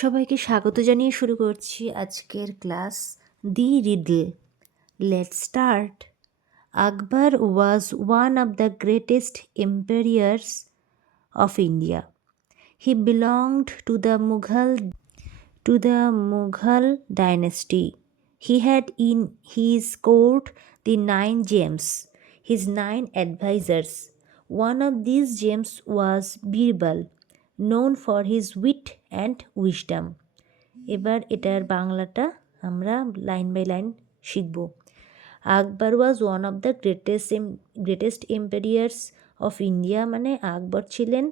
সবাইকে স্বাগত জানিয়ে শুরু করছি আজকের class the riddle. Let's start. Akbar was one of the greatest empires of India. He belonged to the Mughal dynasty. He had in his court the 9 Gems, his 9 advisors. One of these gems was Birbal, known for his wit and wisdom. এবার এটার বাংলাটা আমরা line by line শিখব। Akbar was one of the greatest empires of India, মানে আকবর ছিলেন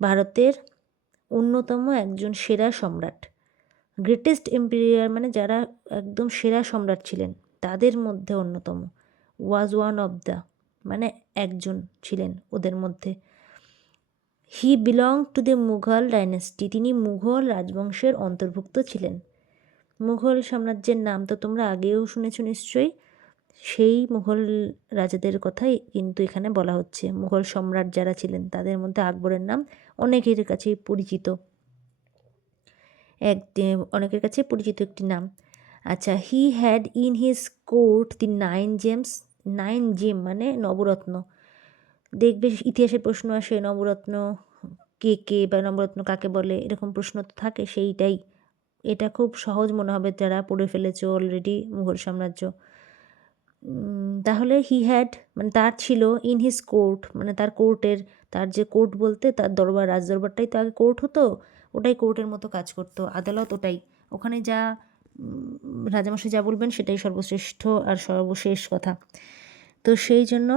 ভারতের অন্যতম একজন সেরা সম্রাট। গ্রেটেস্ট এম্পায়ার মানে যারা একদম সেরা সম্রাট ছিলেন তাদের মধ্যে অন্যতম। ওয়াজ ওয়ান অফ দ্য মানে একজন ছিলেন ওদের মধ্যে। He belong to the Mughal dynasty, তিনি মুঘল রাজবংশের অন্তর্ভুক্ত ছিলেন। মুঘল সাম্রাজ্যের নাম তো তোমরা আগেও শুনেছো নিশ্চয়ই, সেই মুঘল রাজাদের কথাই কিন্তু এখানে বলা হচ্ছে। মুঘল সম্রাট যারা ছিলেন তাদের মধ্যে আকবরের নাম অনেকের কাছে পরিচিত, অনেকের কাছে পরিচিত একটি নাম। আচ্ছা, he had in his court the 9 Gems। 9 Gem মানে নবরত্ন। দেখবে ইতিহাসের প্রশ্ন আসে নবরত্ন কে বা নবরত্ন কাকে বলে, এরকম প্রশ্ন তো থাকে, সেইটাই। এটা খুব সহজ মনে হবে যারা পড়ে ফেলেছো অলরেডি মুঘল সাম্রাজ্য। তাহলে হি হ্যাড মানে তার ছিল, ইন হিজ কোর্ট মানে তার কোর্টের, তার যে কোর্ট বলতে তার দরবার, রাজদরবারটাই তো আগে কোর্ট হতো, ওটাই কোর্টের মতো কাজ করতো, আদালত ওটাই। ওখানে যা রাজামশাই যা বলবেন সেটাই সর্বশ্রেষ্ঠ আর সর্বশেষ কথা। তো সেই জন্য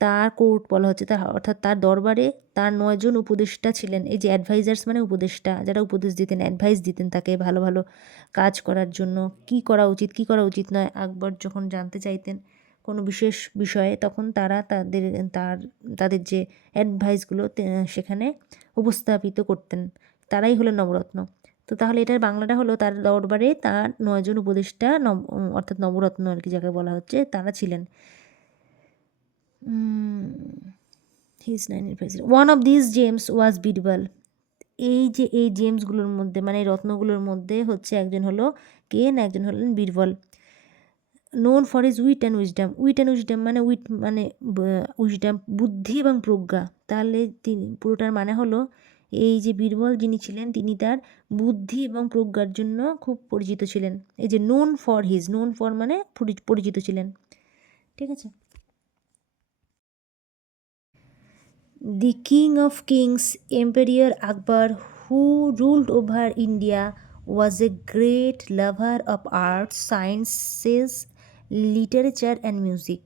তার কোর্ট বলা হচ্ছে, তার অর্থাৎ তার দরবারে তার 9 জন উপদেষ্টা ছিলেন। এই যে অ্যাডভাইজার্স মানে উপদেষ্টা, যারা উপদেশ দিতেন, অ্যাডভাইস দিতেন তাকে ভালো ভালো কাজ করার জন্য, কি করা উচিত কী করা উচিত নয়। আকবর যখন জানতে চাইতেন কোনো বিশেষ বিষয়ে তখন তারা তাদের যে অ্যাডভাইসগুলো সেখানে উপস্থাপিত করতেন, তারাই হলো নবরত্ন। তো তাহলে এটার বাংলাটা হলো, তার দরবারে তার 9 জন উপদেষ্টা অর্থাৎ নবরত্ন আর কি যাকে বলা হচ্ছে, তারা ছিলেন। His 9 advisors। One of this gems was Birbal. এই জেমসগুলোর মধ্যে মানে এই রত্নগুলোর মধ্যে হচ্ছে একজন হলো কে না, একজন হলেন Birbal. Known for his wheat and wisdom. Wheat and wisdom মানে উইজডম বুদ্ধি এবং প্রজ্ঞা। তাহলে তিনি পুরোটার মানে হলো এই যে বীরবল যিনি ছিলেন তিনি তার বুদ্ধি এবং প্রজ্ঞার জন্য খুব পরিচিত ছিলেন। এই যে নোন ফর মানে পরিচিত ছিলেন, ঠিক আছে। The king of kings, Emperor Akbar, who ruled over India, was a great lover of arts, sciences, literature and music.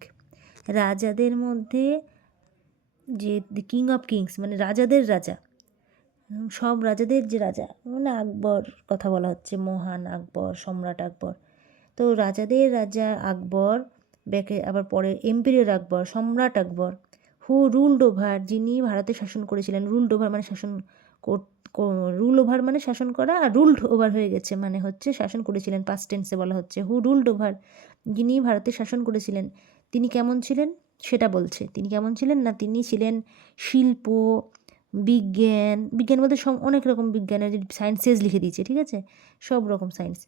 রাজাদের মধ্যে যে দি কিং অফ কিংস মানে রাজাদের রাজা, সব রাজাদের যে রাজা মানে আকবর কথা বলা হচ্ছে, মহান আকবর, সম্রাট আকবর। তো রাজাদের রাজা আকবর, ব্যাকে আবার পরে এম্পিরিয়র আকবর, সম্রাট আকবর। হু রুলড ওভার, যিনি ভারতে শাসন করেছিলেন। রুলড ওভার মানে রুল ওভার মানে শাসন করা, আর রুলড ওভার হয়ে গেছে মানে হচ্ছে শাসন করেছিলেন, পাস্ট টেন্সে বলা হচ্ছে। হু রুলড ওভার, যিনি ভারতে শাসন করেছিলেন। তিনি কেমন ছিলেন সেটা বলছে। তিনি কেমন ছিলেন না, তিনি ছিলেন শিল্প, বিজ্ঞান বলতে অনেক রকম বিজ্ঞানের, সায়েন্সেস লিখে দিয়েছে, ঠিক আছে, সব রকম সায়েন্স,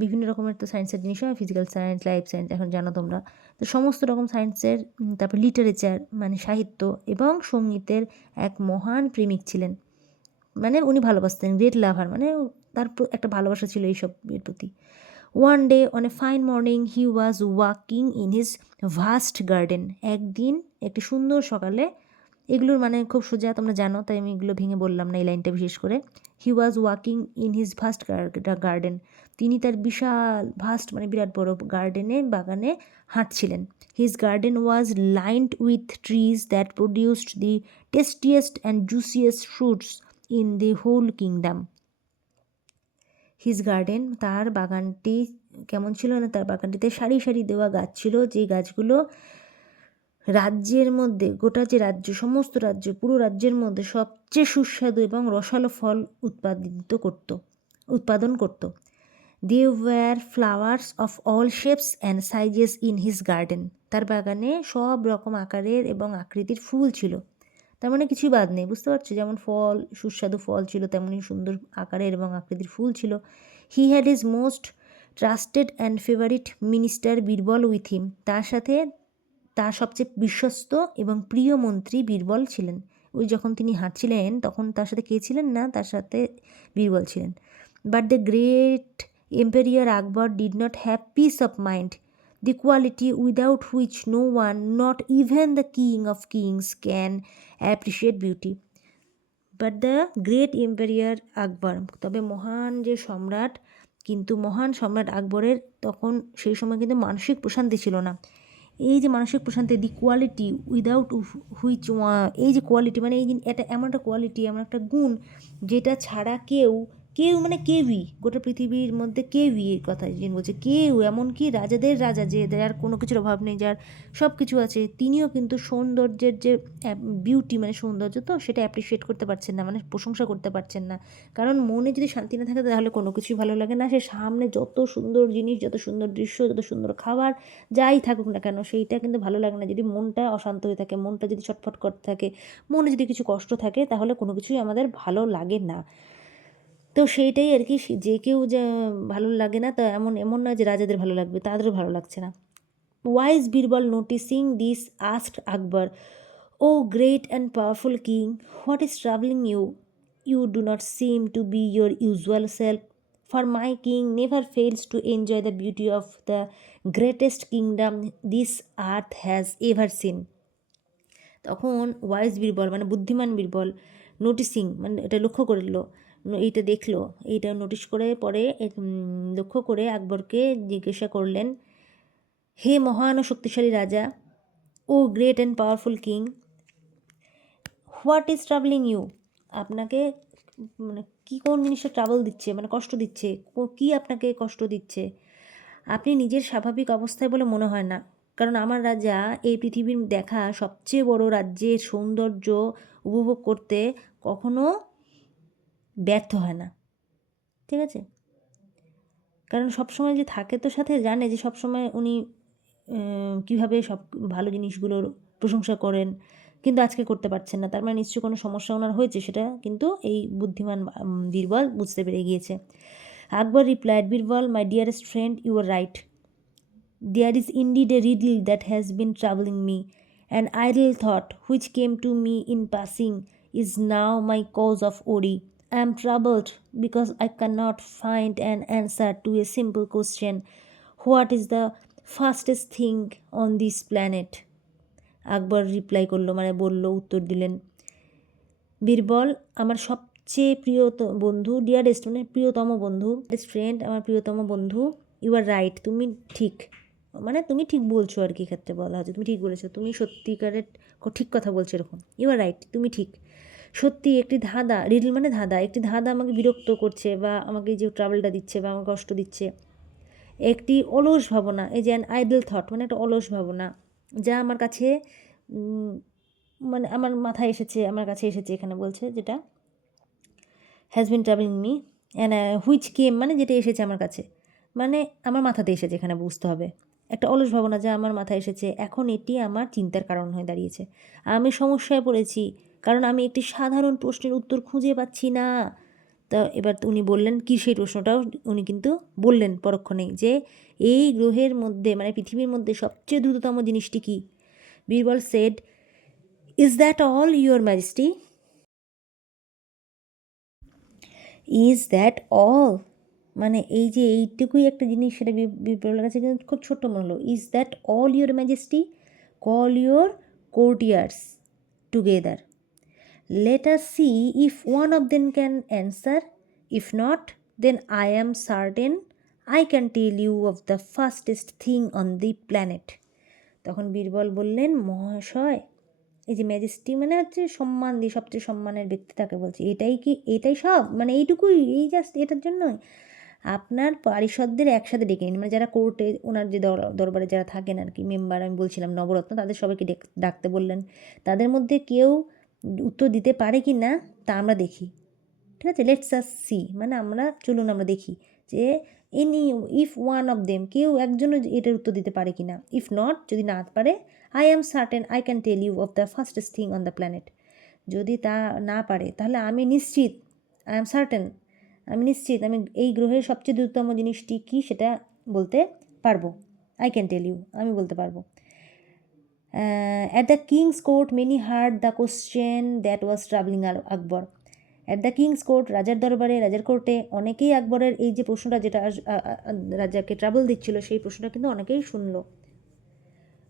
বিভিন্ন রকমের তো সায়েন্সের জিনিস হয়, ফিজিক্যাল সায়েন্স, লাইফ সায়েন্স, এখন জানো তোমরা। তো সমস্ত রকম সায়েন্সের, তারপর লিটারেচার মানে সাহিত্য এবং সঙ্গীতের এক মহান প্রেমিক ছিলেন। মানে উনি ভালোবাসতেন, গ্রেট লাভার মানে তার একটা ভালোবাসা ছিল এইসব এর প্রতি। One day on a fine morning he was walking in his vast garden. একদিন একটি সুন্দর সকালে, এগুলোর মানে খুব সোজা তোমরা জানো তাই আমি এগুলো ভেঙে বললাম না এই লাইনটা বিশেষ করে। He was walking in his vast garden, তিনি তার বিশাল ভাস্ট মানে বিরাট বড় বাগানে হাঁটছিলেন। His garden was lined with trees that produced the tastiest and juiciest fruits in the whole kingdom. His garden তার বাগানটি কেমন ছিল না, তার বাগানটিতে সারি সারি দেওয়া গাছ ছিল, যে গাছগুলো রাজ্যের মধ্যে, গোটা যে রাজ্য, সমস্ত রাজ্য, পুরো রাজ্যের মধ্যে সবচেয়ে সুস্বাদু এবং রসালো ফল উৎপাদন করত। They were flowers of all shapes and sizes in his garden. তার বাগানে সব রকম আকারের এবং আকৃতির ফুল ছিল। তার মানে কিছুই বাদ নেই, বুঝতে পারছো? যেমন ফল, সুস্বাদু ফল ছিল, তেমনই সুন্দর আকারের এবং আকৃতির ফুল ছিল। He had his most trusted and favourite minister Birbal with him. তার সাথে তার সবচেয়ে বিশ্বস্ত এবং প্রিয় মন্ত্রী বীরবল ছিলেন। ওই যখন তিনি হাঁটছিলেন তখন তার সাথে কে ছিলেন না, তার সাথে বীরবল ছিলেন। But the great ampere Akbar did not have peace of mind, the quality without which no one, not even the king of kings, can appreciate beauty. But the great emperor আকবর, তবে মহান যে সম্রাট, কিন্তু মহান সম্রাট আকবরের তখন সেই সময় কিন্তু মানসিক প্রশান্তি ছিল না। এই যে মানসিক প্রশান্তি, দি কোয়ালিটি উইদাউট হুইচ, এই যে কোয়ালিটি মানে এই যে এটা এমন একটা কোয়ালিটি, এমন একটা গুণ যেটা ছাড়া কেউ মানে কেউই, গোটা পৃথিবীর মধ্যে কেউই, এর কথা যিনি বলছে, কেউ এমনকি রাজাদের রাজা, যে যার কোনো কিছুর অভাব নেই, যার সব কিছু আছে, তিনিও কিন্তু সৌন্দর্যের যে বিউটি মানে সৌন্দর্য, তো সেটা অ্যাপ্রিসিয়েট করতে পারছেন না, মানে প্রশংসা করতে পারছেন না। কারণ মনে যদি শান্তি না থাকে তাহলে কোনো কিছুই ভালো লাগে না। সে সামনে যত সুন্দর জিনিস, যত সুন্দর দৃশ্য, যত সুন্দর খাবার যাই থাকুক না কেন, সেইটা কিন্তু ভালো লাগে না যদি মনটা অশান্ত হয়ে থাকে, মনটা যদি ছটফট করতে থাকে, মনে যদি কিছু কষ্ট থাকে, তাহলে কোনো কিছুই আমাদের ভালো লাগে না। তো সেইটাই আর কি, যে কেউ যা ভালো লাগে না, তা এমন নয় যে রাজাদের ভালো লাগবে, তাদেরও ভালো লাগছে না। Wise Birbal noticing this asked Akbar, O great and powerful king, what is travelling you? You do not seem to be your usual self, for my king never fails to enjoy the beauty of the greatest kingdom this earth has ever seen. তখন wise Birbal মানে বুদ্ধিমান Birbal, noticing মানে এটা লক্ষ্য করলো, এইটা দেখলো, এইটা নোটিশ করে পরে লক্ষ্য করে আকবরকে জিজ্ঞাসা করলেন, হে মহান ও শক্তিশালী রাজা, O great and powerful king, what is travelling you? আপনাকে মানে কী, কোন জিনিসটা ট্রাভেল দিচ্ছে, মানে কষ্ট দিচ্ছে, কী আপনাকে কষ্ট দিচ্ছে? আপনি নিজের স্বাভাবিক অবস্থায় বলে মনে হয় না, কারণ আমার রাজা এই পৃথিবীর দেখা সবচেয়ে বড় রাজ্যের সৌন্দর্য উপভোগ করতে কখনো ব্যর্থ হয় না, ঠিক আছে? কারণ সবসময় যে থাকে তো সাথে, জানে যে সবসময় উনি কীভাবে সব ভালো জিনিসগুলোর প্রশংসা করেন, কিন্তু আজকে করতে পারছেন না। তার মানে নিশ্চয়ই কোনো সমস্যা ওনার হয়েছে, সেটা কিন্তু এই বুদ্ধিমান বীরবল বুঝতে পেরে গিয়েছে। Akbar replied, Birbal my dearest friend, you are right, there is indeed a riddle that has been troubling me. An idle thought which came to me in passing is now my cause of worry. I am troubled because I cannot find an answer to a simple question. What is the fastest thing on this planet? Akbar reply করলো, মানে বলল, উত্তর দিলেন, বীরবল আমার সবচেয়ে প্রিয় বন্ধু, dearest মানে প্রিয়তম বন্ধু, বেস্ট ফ্রেন্ড, আমার প্রিয়তম বন্ধু, ইউ আর রাইট, তুমি ঠিক, মানে তুমি ঠিক বলছো আর কি, ক্ষেত্রে বলা হচ্ছে তুমি ঠিক বলেছো, তুমি সত্যিকারের ঠিক কথা বলছো এরকম, ইউ আর রাইট, তুমি ঠিক। সত্যি একটি ধাঁধা, রিডল মানে ধাঁধা, একটি ধাঁধা আমাকে বিরক্ত করছে বা আমাকে যে ট্রাভেলটা দিচ্ছে বা আমাকে কষ্ট দিচ্ছে। একটি অলস ভাবনা, এই যে অ্যান আইডল থট মানে একটা অলস ভাবনা, যা আমার কাছে মানে আমার মাথায় এসেছে, আমার কাছে এসেছে, এখানে বলছে যেটা has been travelling me, and which কেম মানে যেটা এসেছে আমার কাছে, মানে আমার মাথাতে এসেছে, এখানে বুঝতে হবে। একটা অলস ভাবনা যা আমার মাথায় এসেছে, এখন এটি আমার চিন্তার কারণ হয়ে দাঁড়িয়েছে। আমি সমস্যায় পড়েছি, কারণ আমি একটি সাধারণ প্রশ্নের উত্তর খুঁজে পাচ্ছি না। তা এবার উনি বললেন কি, সেই প্রশ্নটাও উনি কিন্তু বললেন পরক্ষণেই, যে এই গ্রহের মধ্যে মানে পৃথিবীর মধ্যে সবচেয়ে দ্রুততম জিনিসটি কি? Birbal said, is that all your majesty? Is that all মানে এই যে এইটুকুই একটা জিনিস, সেটা বীরবলের কাছে কিন্তু খুব ছোট্ট মনে হলো। Is that all your majesty? Call your courtiers together, let us see if one of them can answer. If not, then I am certain I can tell you of the fastest thing on the planet. তখন বীরবল বললেন, মহাশয়, এই যে majesty মানে হচ্ছে সম্মান দিয়ে, সবচেয়ে সম্মানের ব্যক্তি তাকে বলছে, এটাই কি, এটাই সব, মানে এইটুকুই, এই জাস্ট এটার জন্যই আপনার পারিষদদের একসাথে ডেকে নিন, মানে যারা কোর্টে ওনার যে দরবারে যারা থাকেন আর কি, মেম্বার আমি বলছিলাম নবরত্ন, তাদের সবাইকে ডাকতে বললেন। তাদের মধ্যে কেউ উত্তর দিতে পারে কি না তা আমরা দেখি, ঠিক আছে? লেটস আস সি মানে আমরা, চলুন আমরা দেখি যে ইফ ওয়ান অফ দেম, কেউ একজনও এটার উত্তর দিতে পারে কি না। ইফ নট, যদি না পারে, I am certain I can tell you of the fastest thing on the planet, যদি তা না পারে তাহলে আমি নিশ্চিত, আই এম সার্টেন, আমি নিশ্চিত আমি এই গ্রহের সবচেয়ে দ্রুততম জিনিসটি কী সেটা বলতে পারবো। আই ক্যান টেল ইউ, আমি বলতে পারবো। At the king's court many heard the question that was travelling Akbar. At the king's court, রাজার দরবারে, রাজার কোর্টে অনেকেই আকবরের এই যে প্রশ্নটা যেটা রাজাকে ট্রাভেল দিচ্ছিল সেই প্রশ্নটা কিন্তু অনেকেই শুনলো।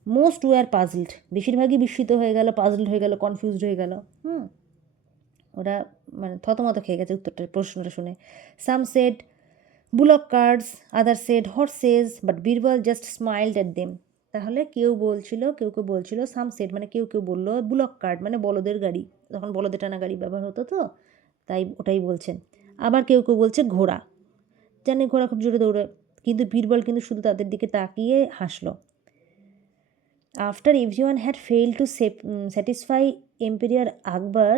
মোস্ট ওয়ার পাজলড, বেশিরভাগই বিস্মিত হয়ে গেল, পাজলড হয়ে গেল, কনফিউজড হয়ে গেল। ওরা মানে থতমত খেয়ে গেছে উত্তরটা, প্রশ্নটা শুনে। Some said bullock carts, other said horses, but Birbal just smiled at them. তাহলে কেউ কেউ বলছিল সাম সেড মানে কেউ বললো বুলক কার্ড মানে বলদের গাড়ি, তখন বলদে টানা গাড়ি ব্যবহার হতো তো তাই ওটাই বলছেন। আবার কেউ বলছে ঘোড়া, জানে ঘোড়া খুব জোরে দৌড়ে, কিন্তু বীরবল কিন্তু শুধু তাদের দিকে তাকিয়ে হাসলো। After everyone had fail to satisfy emperor Akbar,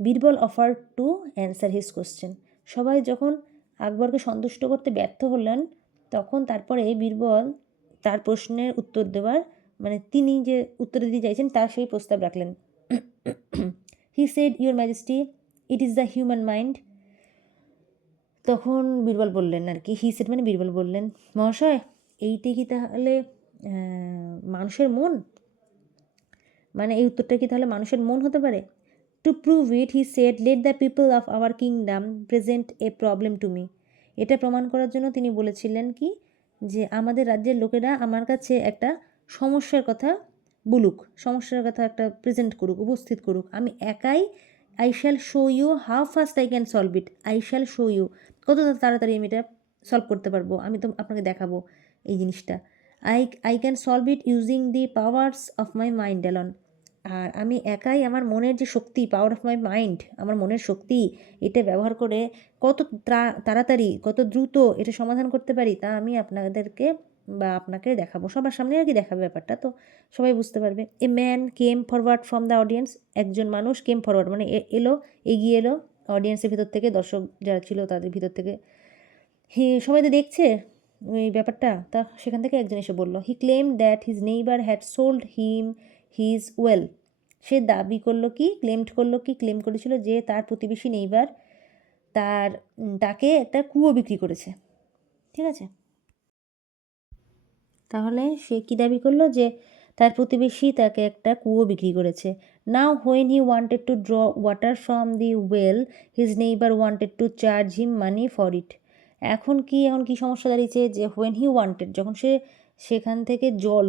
Birbal offer to answer his question. সবাই যখন আকবরকে সন্তুষ্ট করতে ব্যর্থ হলেন তখন তারপরে বীরবল তার প্রশ্নের উত্তর দেওয়ার মানে তিনি যে উত্তর দিতে চাইছেন তার সেই প্রস্তাব রাখলেন। He said, your majesty, it is the human mind. তখন বীরবল বললেন আর কি, হি সেড মানে বীরবল বললেন, মহাশয় এইটি কি তাহলে মানুষের মন, মানে এই উত্তরটা কি তাহলে মানুষের মন হতে পারে? To prove it he said, let the people of our kingdom present A problem to me. এটা প্রমাণ করার জন্য তিনি বলেছিলেন কি, যে আমাদের রাজ্যের লোকেরা আমার কাছে একটা সমস্যার কথা বলুক, সমস্যার কথা একটা প্রেজেন্ট করুক, উপস্থিত করুক, আমি একাই I shall show you how fast I can solve it. I shall show you, কত তাড়াতাড়ি আমি এটা সলভ করতে পারবো, আমি তো আপনাকে দেখাবো এই জিনিসটা। I can solve it using the powers of my mind alone. আর আমি একাই আমার মনের যে শক্তি, পাওয়ার অফ মাই মাইন্ড, আমার মনের শক্তি, এটা ব্যবহার করে কত তাড়াতাড়ি কত দ্রুত এটা সমাধান করতে পারি তা আমি আপনাদেরকে বা আপনাকে দেখাবো, সবার সামনে আর কি দেখাবে ব্যাপারটা, তো সবাই বুঝতে পারবে। A man came forward from the audience, একজন মানুষ কেম ফরওয়ার্ড মানে এগিয়ে এলো অডিয়েন্সের ভিতর থেকে, দর্শক যারা ছিল তাদের ভিতর থেকে। সবাই তো দেখছে ওই ব্যাপারটা, তা সেখান থেকে একজন এসে বলল, he claim that his neighbour had sold him his well. সে দাবি করলো কি, ক্লেম করেছিল যে তার প্রতিবেশী নেইবার তাকে একটা কুয়ো বিক্রি করেছে। ঠিক আছে, তাহলে সে কী দাবি করলো, যে তার প্রতিবেশী তাকে একটা কুয়ো বিক্রি করেছে। Now when he wanted to draw water from the well, his neighbour wanted to charge him money for it. এখন কি সমস্যা দাঁড়িয়েছে, যে হোয়েন হি ওয়ান্টেড, যখন সে সেখান থেকে জল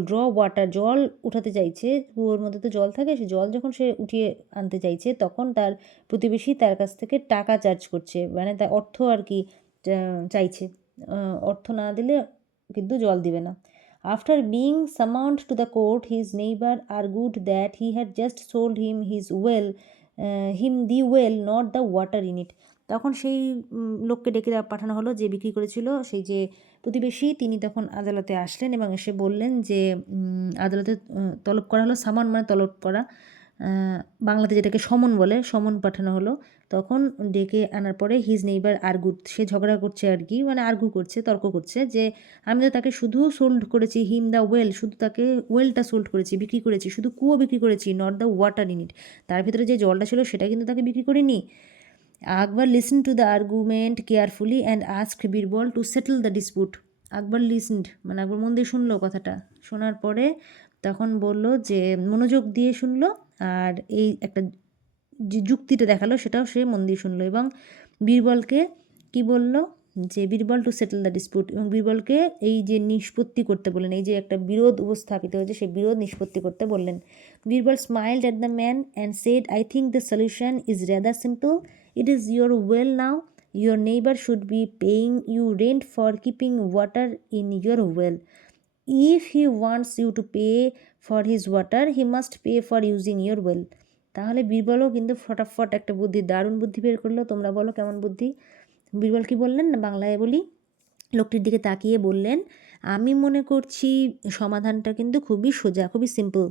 উঠাতে চাইছে, কুয়োর মধ্যে তো জল থাকে, সে জল যখন সে উঠিয়ে আনতে চাইছে তখন তার প্রতিবেশী তার কাছ থেকে টাকা চার্জ করছে, মানে তার অর্থ আর কি চাইছে, অর্থ না দিলে কিন্তু জল দিবে না। After being summoned to the court, his neighbor argued that he had just sold him the well, not the water in it. তখন সেই লোককে ডেকে পাঠানো হলো যে বিক্রি করেছিল, সেই যে প্রতিবেশী, তিনি তখন আদালতে আসলেন এবং এসে বললেন যে আদালতে তলব করা হলো, সামান মানে তলব করা, বাংলাতে যেটাকে সমন বলে, সমন পাঠানো হলো। তখন ডেকে আনার পরে হিজ নেইবার আর্গুড, সে ঝগড়া করছে আর কি, মানে তর্ক করছে যে আমি তো তাকে শুধু সোল্ড করেছি হিম দ্য ওয়েল, শুধু তাকে ওয়েলটা সোল্ড করেছি, বিক্রি করেছি, শুধু কুয়ো বিক্রি করেছি, not the water in it, তার ভিতরে যে জলটা ছিল সেটা কিন্তু তাকে বিক্রি করিনি। Akbar listen to the argument carefully and ask Birbal to settle the dispute. Akbar listened মানে আকবর মন দিয়ে শুনলো কথাটা, শোনার পরে তখন বলল যে মনোযোগ দিয়ে শুনলো, আর এই একটা যে যুক্তিটা দেখালো সেটাও সে মন দিয়ে শুনলো, এবং বীরবলকে কি বলল, যে Birbal to settle the dispute, এবং বীরবলকে এই যে নিষ্পত্তি করতে বললেন, এই যে একটা বিরোধ উপস্থাপিত হয়েছে সেই বিরোধ নিষ্পত্তি করতে বললেন। Birbal স্মাইলড at the man and said, I think the solution is rather simple, it is your well now, your neighbor should be paying you rent for keeping water in your well. If he wants you to pay for his water, he must pay for using your well. তাহলে বীরবলও কিন্তু ফটাফট একটা দারুণ বুদ্ধি বের করলো। তোমরা বলো কেমন বুদ্ধি? বীরবল কি বললেন না, বাংলায় বলি, লোকটির দিকে তাকিয়ে বললেন, আমি মনে করছি সমাধানটা কিন্তু খুবই সোজা, খুবই সিম্পল,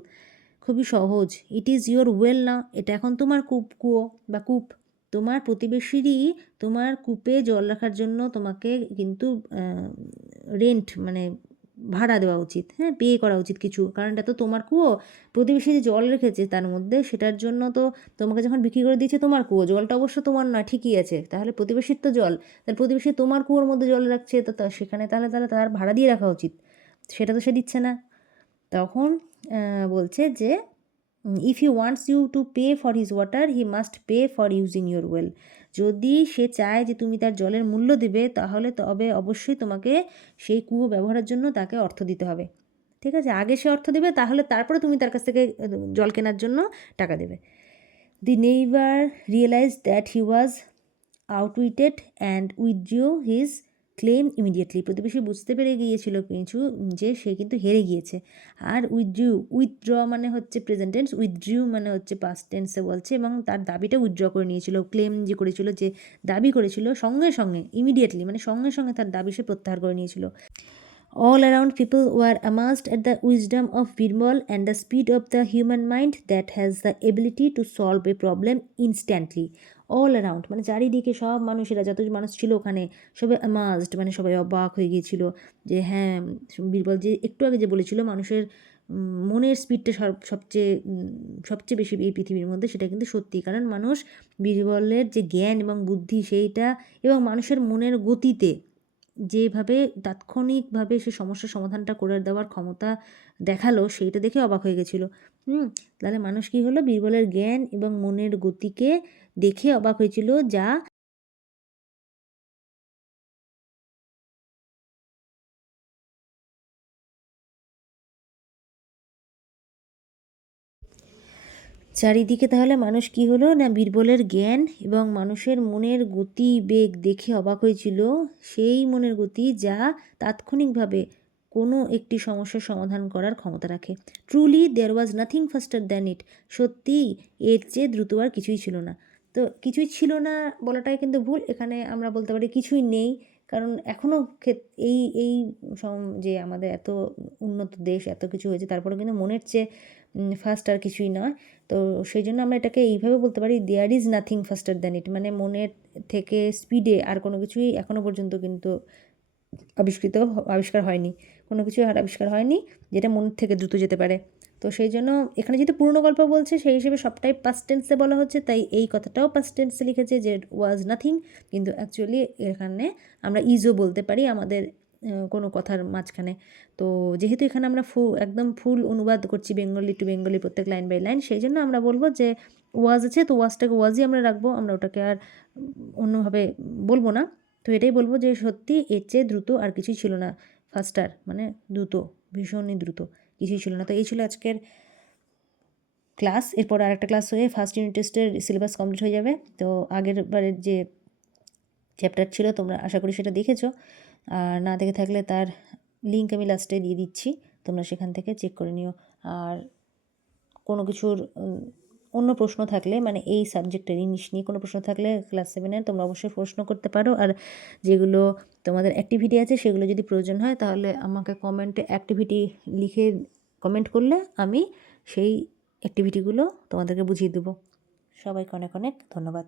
খুবই সহজ। ইট ইজ ইয়োর ওয়েল না, এটা এখন তোমার কুয়ো বা কূপ, তোমার প্রতিবেশীরই তোমার কূপে জল রাখার জন্য তোমাকে কিন্তু রেন্ট মানে ভাড়া দেওয়া উচিত, হ্যাঁ, পে করা উচিত কিছু, কারণ এটা তো তোমার কুয়ো। প্রতিবেশী যে জল রেখেছে তার মধ্যে, সেটার জন্য তো তোমাকে যখন বিক্রি করে দিয়েছে তোমার কুয়ো, জলটা অবশ্য তোমার নয়, ঠিকই আছে, তাহলে প্রতিবেশীর তো জল, তাহলে প্রতিবেশী তোমার কুয়োর মধ্যে জল রাখছে, তো সেখানে তাহলে তাহলে তার ভাড়া দিয়ে রাখা উচিত, সেটা তো সে দিচ্ছে না। তখন বলছে যে if he wants you to pay for his water he must pay for using your well. যদি সে চায় যে তুমি তার জলের মূল্য দেবে, তাহলে তবে অবশ্যই তোমাকে সেই কুয়ো ব্যবহারের জন্য তাকে অর্থ দিতে হবে, ঠিক আছে? আগে সে অর্থ দেবে, তাহলে তারপরে তুমি তার কাছ থেকে জল কেনার জন্য টাকা দেবে। The neighbour realise that he was outwitted and withdrew his claim immediately. প্রতিবেশী বুঝতে পেরে গিয়েছিল কিছু, যে সে কিন্তু হেরে গিয়েছে। আর উইথড্র মানে হচ্ছে প্রেজেন্ট টেন্স, উইথড্রিউ মানে হচ্ছে পাস্ট টেন্সে বলছে, এবং তার দাবিটা উইথড্র করে নিয়েছিল। ক্লেম যে করেছিল, যে দাবি করেছিল, সঙ্গে সঙ্গে ইমিডিয়েটলি মানে সঙ্গে সঙ্গে তার দাবি সে প্রত্যাহার করে নিয়েছিল। All around people were amazed at the wisdom of Birbal and the speed of the human mind that has the ability to solve a problem instantly. All around মানে চারিদিকে সব মানুষেরা, যত মানুষ ছিল ওখানে, সবাই amazed মানে সবাই অবাক হয়ে গিয়েছিল যে হ্যাঁ, বীরবল যে একটু আগে যে বলেছিল মানুষের মনের স্পিডটা সবচেয়ে বেশি এই পৃথিবীর মধ্যে, সেটা কিন্তু সত্যি। কারণ মানুষ, বীরবলের যে জ্ঞান এবং বুদ্ধি সেইটা, এবং মানুষের মনের গতিতে যেভাবে তাৎক্ষণিকভাবে সে সমস্যার সমাধানটা করে দেওয়ার ক্ষমতা দেখালো, সেইটা দেখে অবাক হয়ে গেছিলো। তাহলে মানুষ কী হলো, বীরবলের জ্ঞান এবং মনের গতিকে দেখে অবাক হয়েছিল, যা চারিদিকে তাহলে মানুষ কী হলো না, বীরবলের জ্ঞান এবং মানুষের মনের গতি বেগ দেখে অবাক হয়েছিল, সেই মনের গতি যা তাৎক্ষণিকভাবে কোনো একটি সমস্যার সমাধান করার ক্ষমতা রাখে। Truly there was nothing faster than it. সত্যিই এর চেয়ে দ্রুত আর কিছুই ছিল না। তো কিছুই ছিল না বলাটাই কিন্তু ভুল, এখানে আমরা বলতে পারি কিছুই নেই, কারণ এখনও এই এই যে আমাদের এত উন্নত দেশ, এত কিছু হয়েছে, তারপরে কিন্তু মনের চেয়ে ফাস্ট আর কিছুই নয়। তো সেই জন্য আমরা এটাকে এইভাবে বলতে পারি, there is nothing faster than it, মানে মনের থেকে স্পিডে আর কোনো কিছুই এখনও পর্যন্ত কিন্তু আবিষ্কার হয়নি, কোনো কিছুই আর আবিষ্কার হয়নি যেটা মনের থেকে দ্রুত যেতে পারে। তো সেই জন্য এখানে যেহেতু পূর্ণ গল্প বলছে, সেই হিসেবে সবটাই পাস্ট টেন্সে বলা হচ্ছে, তাই এই কথাটাও পাস্ট টেন্সে লিখেছে যে ওয়াজ নাথিং, কিন্তু অ্যাকচুয়ালি এখানে আমরা ইজও বলতে পারি আমাদের কোনো কথার মাঝখানে। তো যেহেতু এখানে আমরা একদম ফুল অনুবাদ করছি বেঙ্গলি টু বেঙ্গলি, প্রত্যেক লাইন বাই লাইন, সেই জন্য আমরা বলবো যে ওয়াজ আছে, তো ওয়াজটাকে ওয়াজই আমরা রাখবো, আমরা ওটাকে আর অন্যভাবে বলবো না। তো এটাই বলবো যে সত্যি এর চেয়ে দ্রুত আর কিছুই ছিল না, ফাস্টার মানে দ্রুত, ভীষণই দ্রুত, কিছুই ছিল না। তো এই ছিল আজকের ক্লাস। এরপর আরেকটা ক্লাস হয়ে ফার্স্ট ইউনিট টেস্টের সিলেবাস কমপ্লিট হয়ে যাবে। তো আগের বারের যে চ্যাপ্টার ছিল তোমরা আশা করি সেটা দেখেছো, আর না দেখে থাকলে তার লিঙ্ক আমি লাস্টে দিয়ে দিচ্ছি, তোমরা সেখান থেকে চেক করে নিও। আর কোনো কিছুর অন্য প্রশ্ন থাকলে, মানে এই সাবজেক্টের ইংলিশ নিয়ে কোনো প্রশ্ন থাকলে ক্লাস 7-এর, তোমরা অবশ্যই প্রশ্ন করতে পারো। আর যেগুলো তোমাদের অ্যাক্টিভিটি আছে সেগুলো যদি প্রয়োজন হয়, তাহলে আমাকে কমেন্টে অ্যাক্টিভিটি লিখে কমেন্ট করলে আমি সেই অ্যাক্টিভিটিগুলো তোমাদেরকে বুঝিয়ে দেবো। সবাইকে অনেক অনেক ধন্যবাদ।